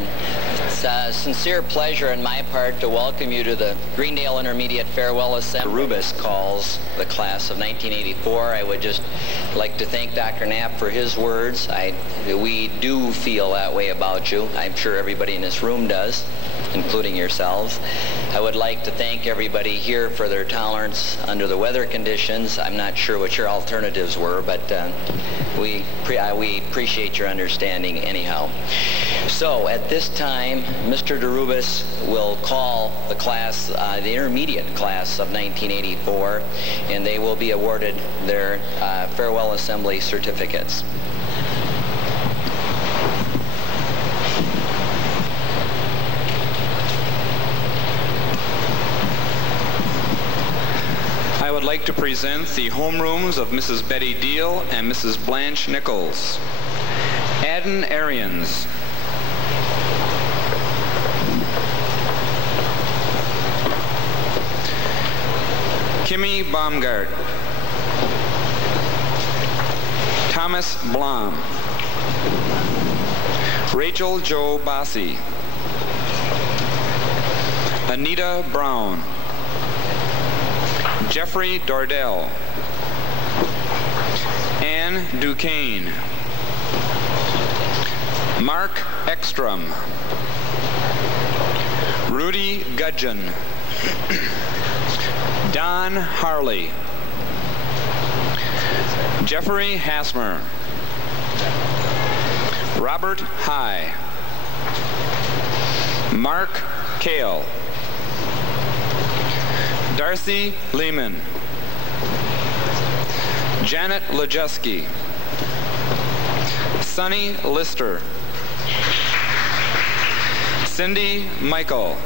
afternoon. It's a sincere pleasure on my part to welcome you to the Greendale Intermediate Farewell Assembly. Rubis calls the class of 1984. I would just like to thank Dr. Knapp for his words. We do feel that way about you. I'm sure everybody in this room does, including yourselves. I would like to thank everybody here for their tolerance under the weather conditions. I'm not sure what your alternatives were, but we appreciate your understanding anyhow. So at this time, Mr. DeRubis will call the class, the intermediate class of 1984, and they will be awarded their farewell assembly certificates. I would like to present the homerooms of Mrs. Betty Deal and Mrs. Blanche Nichols. Adden Arians. Kimmy Baumgart. Thomas Blom. Rachel Jo Bassi. Anita Brown. Jeffrey Dordell. Ann Duquesne. Mark Ekstrom. Rudy Gudgeon. Don Harley. Jeffrey Hasmer. Robert High. Mark Kale. Darcy Lehman. Janet Lejeski. Sonny Lister. Cindy Michael.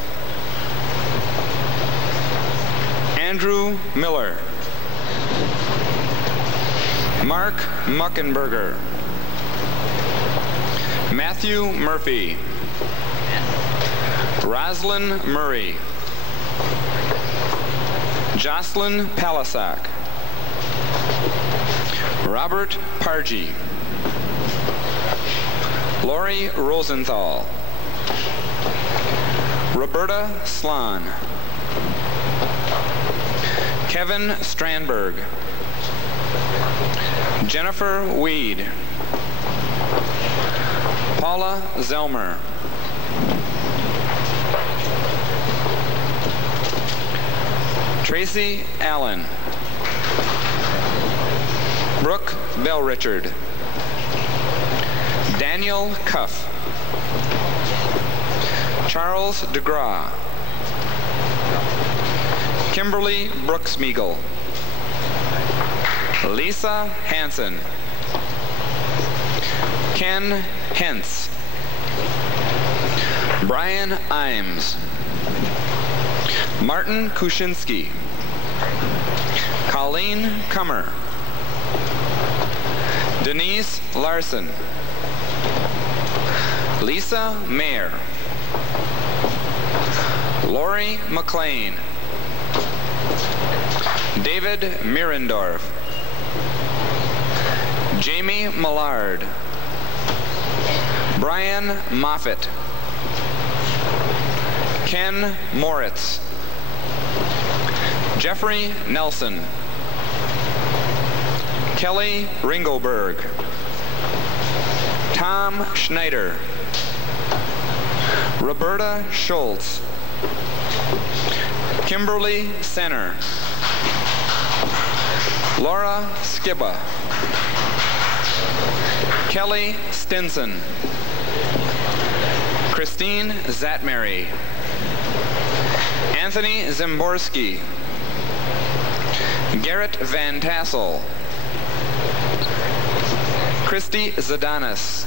Andrew Miller. Mark Muckenberger. Matthew Murphy. Roslyn Murray. Jocelyn Palisak. Robert Pargy. Lori Rosenthal. Roberta Slahn. Kevin Strandberg. Jennifer Weed. Paula Zelmer. Tracy Allen. Brooke Bell-Richard. Daniel Cuff. Charles DeGraw. Kimberly Brooksmeagle. Lisa Hansen. Ken Hentz. Brian Imes. Martin Kushinsky. Colleen Kummer. Denise Larson. Lisa Mayer. Lori McLean. David Mirendorf. Jamie Millard. Brian Moffett. Ken Moritz. Jeffrey Nelson. Kelly Ringoberg. Tom Schneider. Roberta Schultz. Kimberly Senner. Laura Skibba. Kelly Stinson. Christine Zatmary. Anthony Zimborski. Garrett Van Tassel. Christy Zadanis.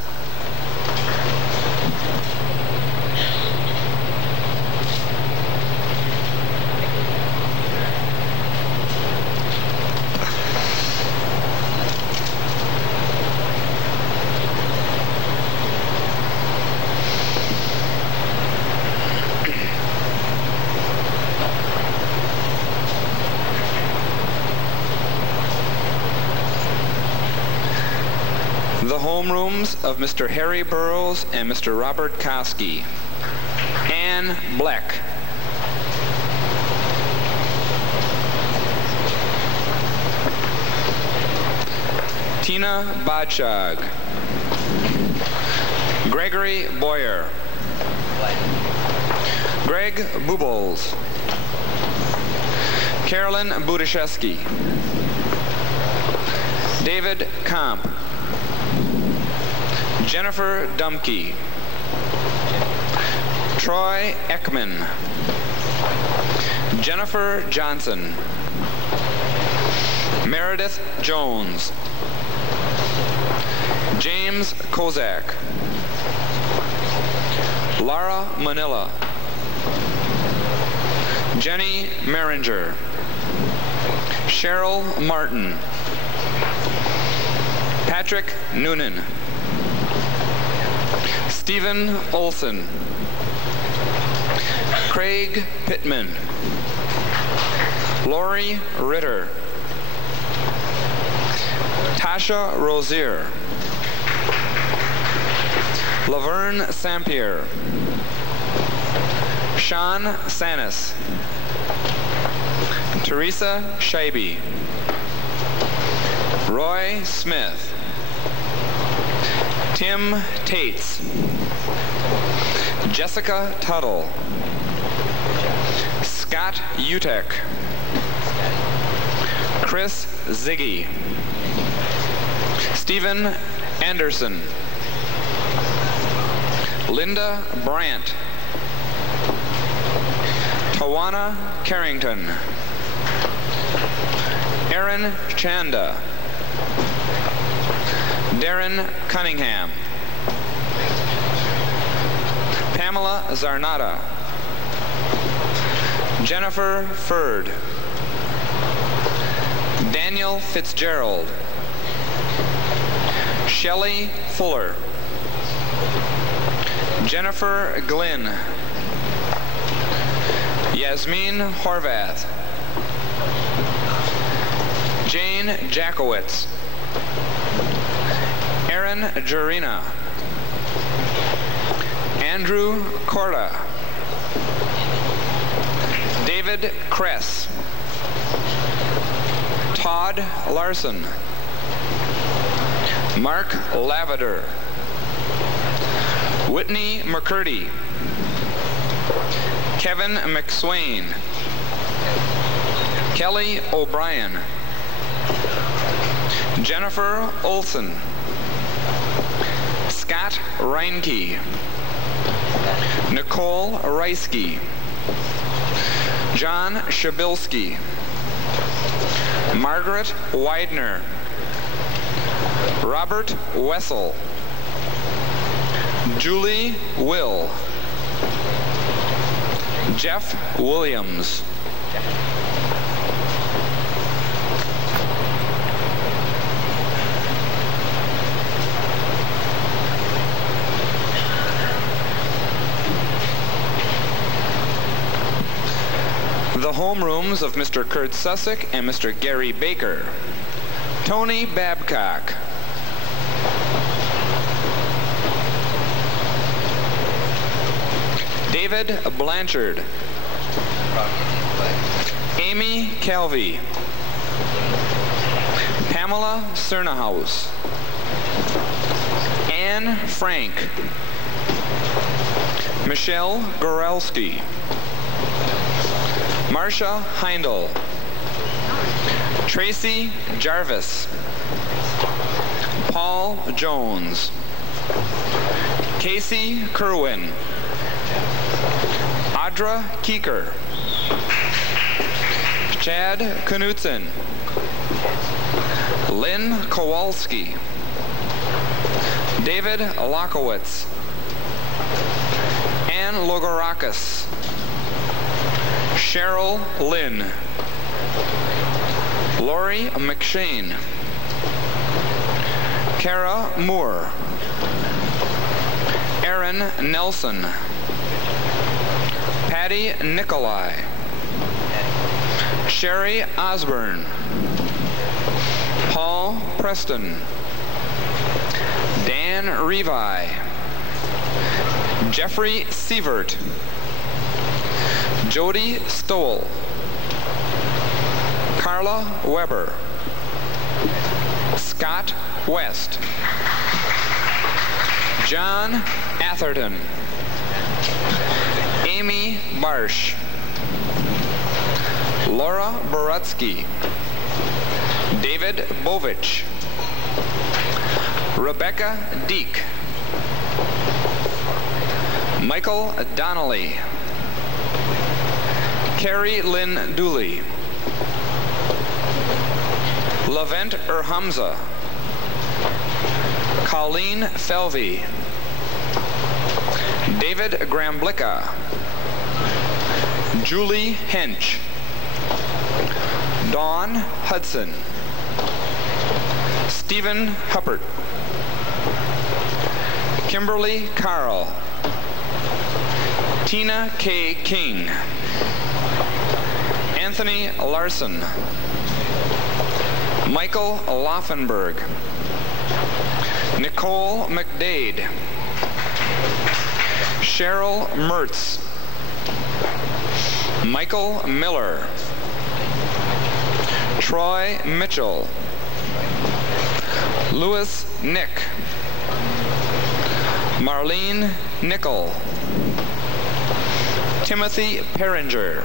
The homerooms of Mr. Harry Burroughs and Mr. Robert Koski. Ann Bleck. Tina Badshag. Gregory Boyer. Greg Bubolz. Carolyn Budaszewski. David Kamp. Jennifer Dumke. Troy Ekman. Jennifer Johnson. Meredith Jones. James Kozak. Lara Manila. Jenny Maringer. Cheryl Martin. Patrick Noonan. Stephen Olson. Craig Pittman. Lori Ritter. Tasha Rozier. Laverne Sampier. Sean Sanis. Teresa Scheibe. Roy Smith. Tim Tates. Jessica Tuttle. Scott Utek. Chris Ziggy. Stephen Anderson. Linda Brandt. Tawana Carrington. Aaron Chanda. Darren Cunningham. Pamela Zarnata. Jennifer Ferd. Daniel Fitzgerald. Shelley Fuller. Jennifer Glynn. Yasmin Horvath. Jane Jackowitz. Aaron Jurina. Andrew Corda. David Kress. Todd Larson. Mark Lavender. Whitney McCurdy. Kevin McSwain. Kelly O'Brien. Jennifer Olson. Scott Reinke. Nicole Reisky. John Shabilsky. Margaret Widener. Robert Wessel. Julie Will. Jeff Williams. The homerooms of Mr. Kurt Sussick and Mr. Gary Baker. Tony Babcock. David Blanchard. Amy Calvi. Pamela Cernahouse. Anne Frank. Michelle Gorelski. Marcia Heindel. Tracy Jarvis. Paul Jones. Casey Kerwin. Audra Keeker. Chad Knutson. Lynn Kowalski. David Lokowitz. Ann Logorakis. Cheryl Lynn. Lori McShane. Kara Moore. Aaron Nelson. Patty Nikolai. Sherry Osborne. Paul Preston. Suzanne Revi, Jeffrey Sievert, Jody Stowell, Carla Weber, Scott West, John Atherton, Amy Barsh, Laura Borutsky, David Bovich, Rebecca Deek, Michael Donnelly, Carrie Lynn Dooley, Levent Hamza, Colleen Felvey, David Gramblicka, Julie Hench, Dawn Hudson, Stephen Huppert, Kimberly Carl, Tina K. King, Anthony Larson, Michael Laufenberg, Nicole McDade, Cheryl Mertz, Michael Miller, Troy Mitchell, Louis Nick, Marlene Nickel, Timothy Perringer,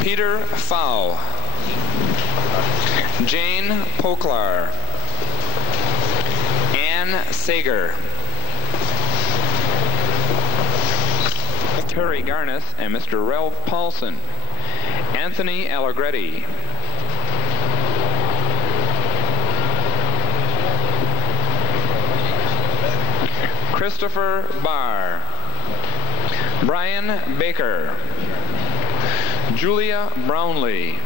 Peter Fow, Jane Poklar, Ann Sager, Terry Garnis and Mr. Ralph Paulson, Anthony Allegretti, Christopher Barr, Brian Baker, Julia Brownlee,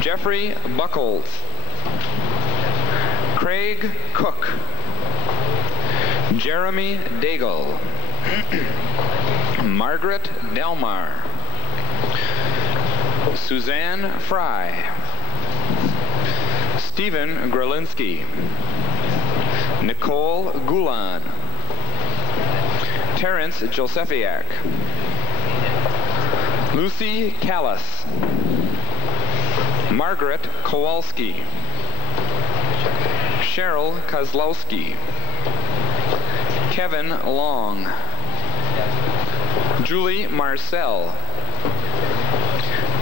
Jeffrey Buckles, Craig Cook, Jeremy Daigle, Margaret Delmar, Suzanne Fry, Stephen Grelinski, Nicole Gulan, Terrence Josefiak, Lucy Callis, Margaret Kowalski, Cheryl Kozlowski, Kevin Long, Julie Marcel,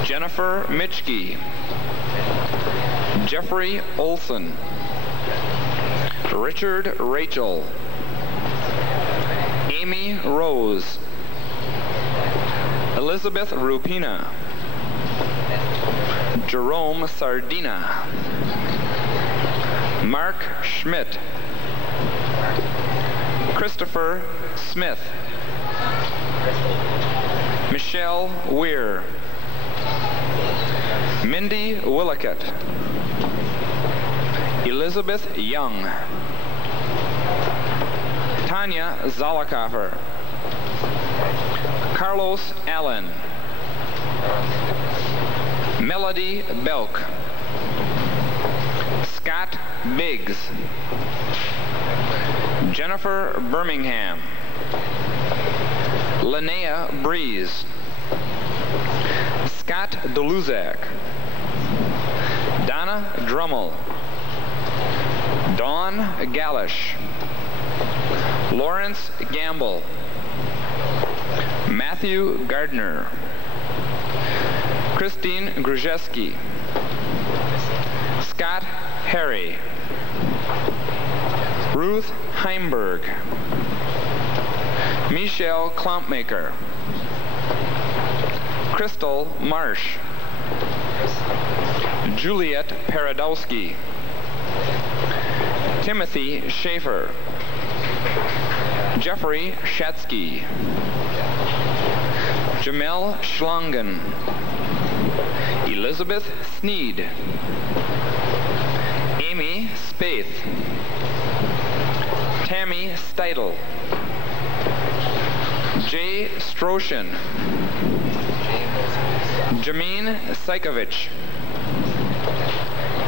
Jennifer Mitchke, Jeffrey Olson, Richard Rachel, Amy Rose, Elizabeth Rupina, Jerome Sardina, Mark Schmidt, Christopher Smith, Michelle Weir, Mindy Willickett, Elizabeth Young, Tanya Zollikoffer, Carlos Allen, Melody Belk, Scott Biggs, Jennifer Birmingham, Linnea Breeze, Scott Deluzak, Donna Drummel, Dawn Gallish, Lawrence Gamble, Matthew Gardner, Christine Gruszewski, Scott Harry, Ruth Heimberg, Michelle Klumpmaker, Crystal Marsh, Juliet Paradowski, Timothy Schaefer, Jeffrey Shatsky, Jamel Schlangen, Elizabeth Sneed, Amy Spaeth, Tammy Steidel, Jay Stroshin, Jameen Saikovich,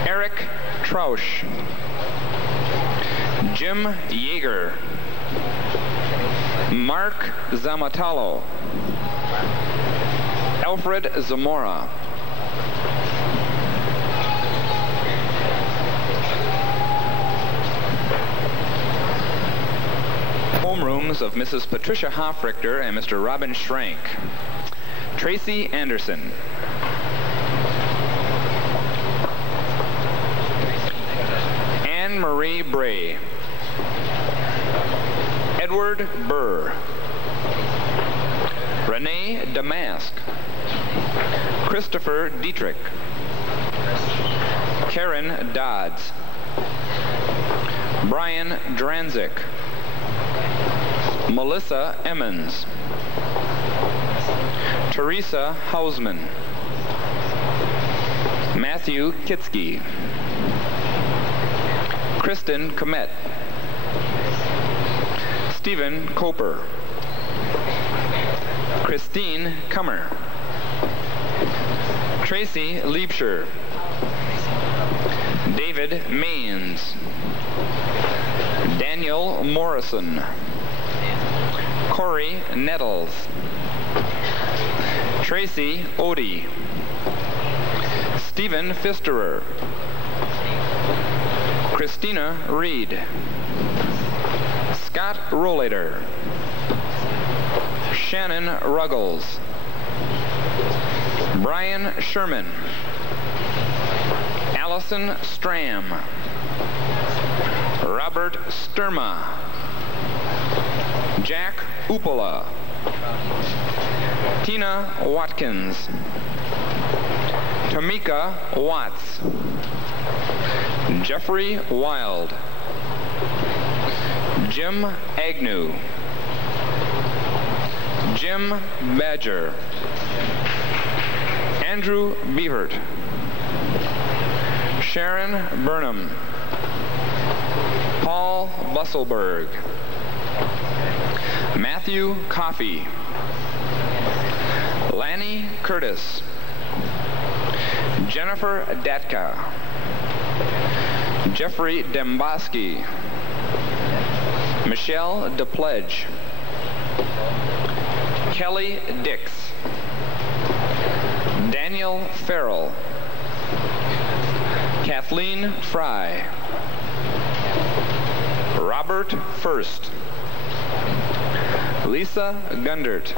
Eric Trausch, Jim Yeager, Mark Zamatalo, Alfred Zamora, homerooms of Mrs. Patricia Hoffrichter and Mr. Robin Schrank, Tracy Anderson, Anne Marie Bray, Edward Burr, Renee Damask, Christopher Dietrich, Karen Dodds, Brian Dranzik, Melissa Emmons, Teresa Hausman, Matthew Kitsky, Kristen Komet, Stephen Coper, Christine Kummer, Tracy Liebscher, David Maines, Daniel Morrison, Corey Nettles, Tracy Odie, Stephen Pfisterer, Christina Reed, Scott Rollader, Shannon Ruggles, Brian Sherman, Allison Stram, Robert Sturma, Jack Upola, Tina Watkins, Tamika Watts, Jeffrey Wild, Jim Agnew, Jim Badger, Andrew Beavert, Sharon Burnham, Paul Busselberg, Matthew Coffey, Lanny Curtis, Jennifer Datka, Jeffrey Demboski, Michelle DePledge, Kelly Dix, Daniel Farrell, Kathleen Fry, Robert First, Lisa Gundert,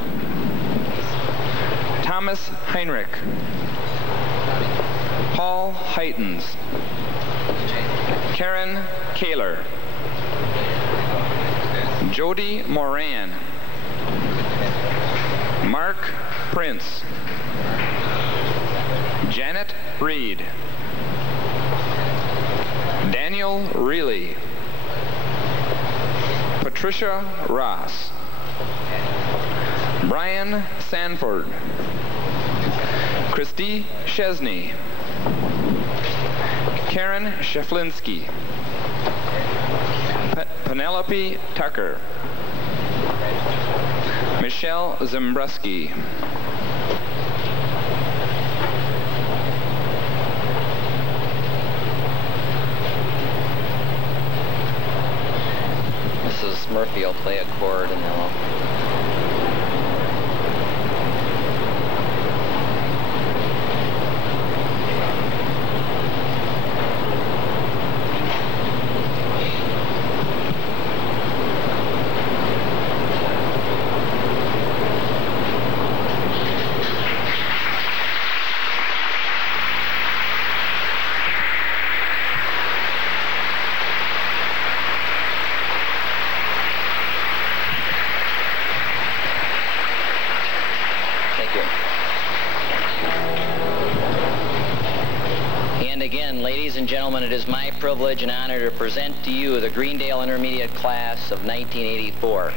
Thomas Heinrich, Paul Heitens, Karen Kaler, Jody Moran, Mark Prince, Janet Reed, Daniel Reilly, Patricia Ross, Brian Sanford, Christy Chesney, Karen Sheflinski, Penelope Tucker, Michelle Zembruski, Mrs. Murphy will play a chord and then we'll... Ladies and gentlemen, it is my privilege and honor to present to you the Greendale Intermediate Class of 1984.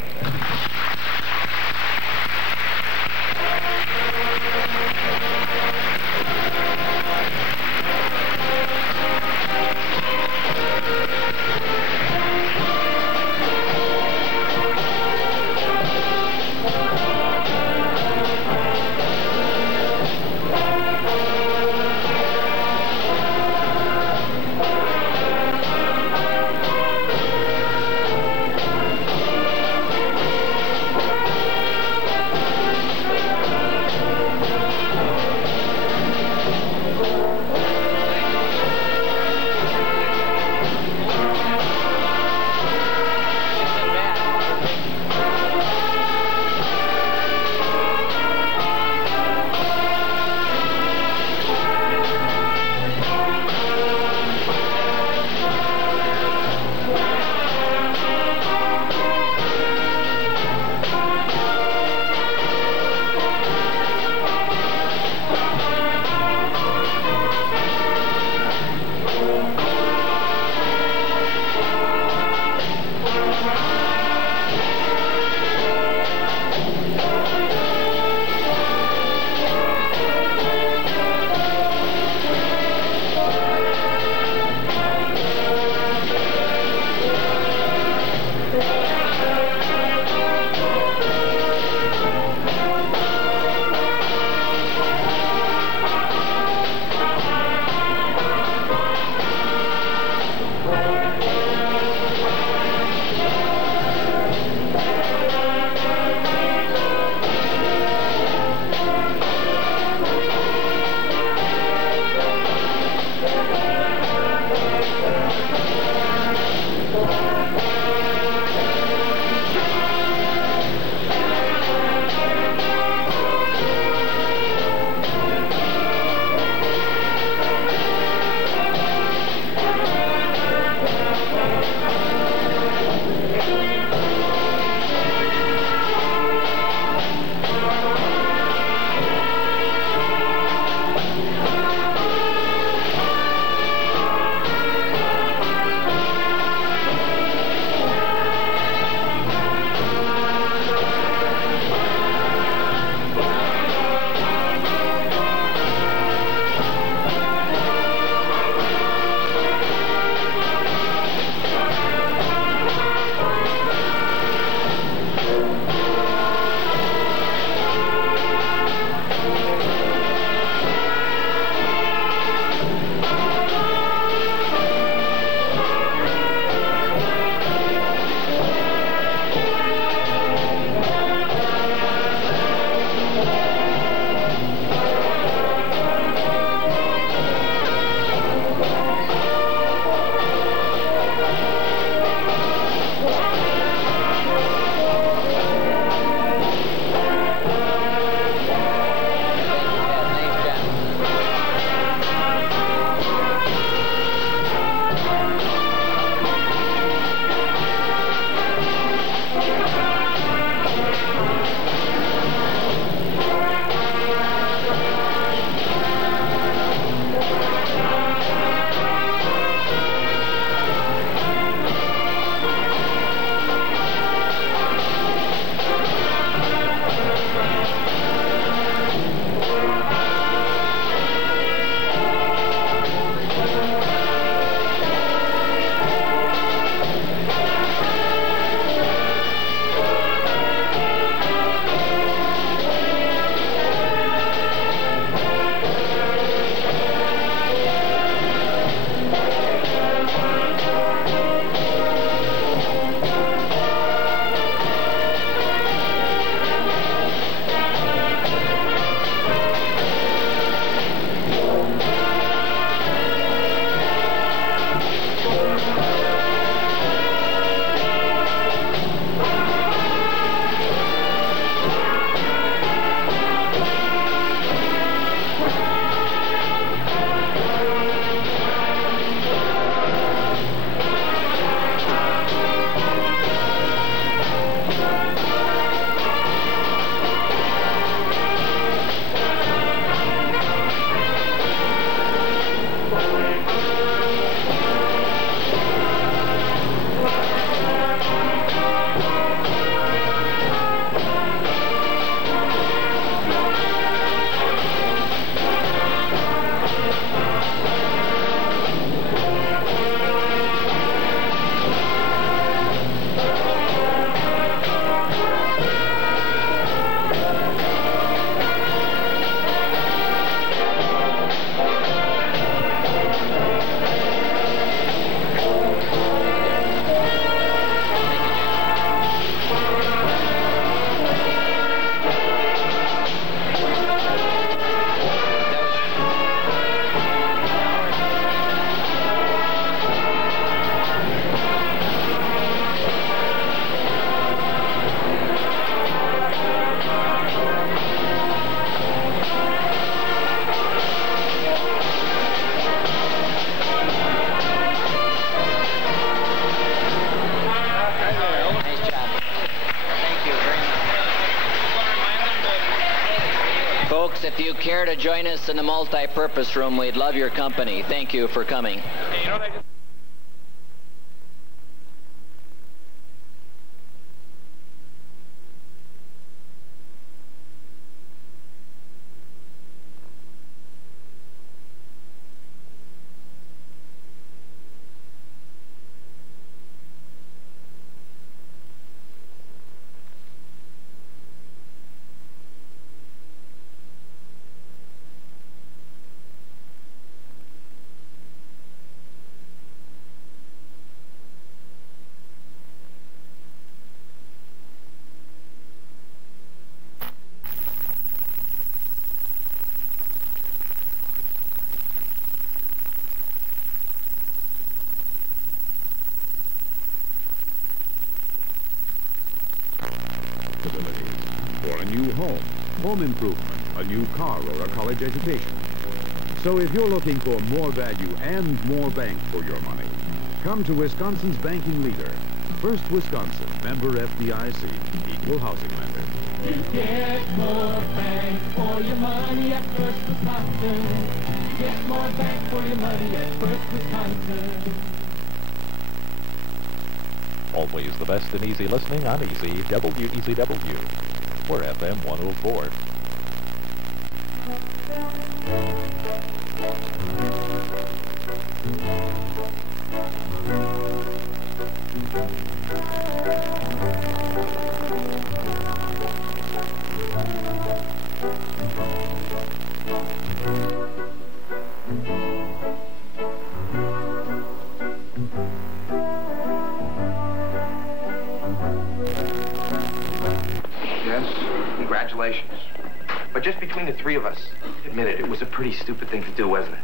Folks, if you care to join us in the multi-purpose room, we'd love your company. Thank you for coming. Hey, you know what I just... For a new home improvement, a new car, or a college education. So if you're looking for more value and more bang for your money, come to Wisconsin's banking leader, First Wisconsin, member FDIC, equal housing lender. You get more bang for your money at First Wisconsin. Get more bang for your money at First Wisconsin. Always the best in easy listening on Easy WEZW. We're FM 104. Congratulations. But just between the three of us, admit it, it was a pretty stupid thing to do, wasn't it?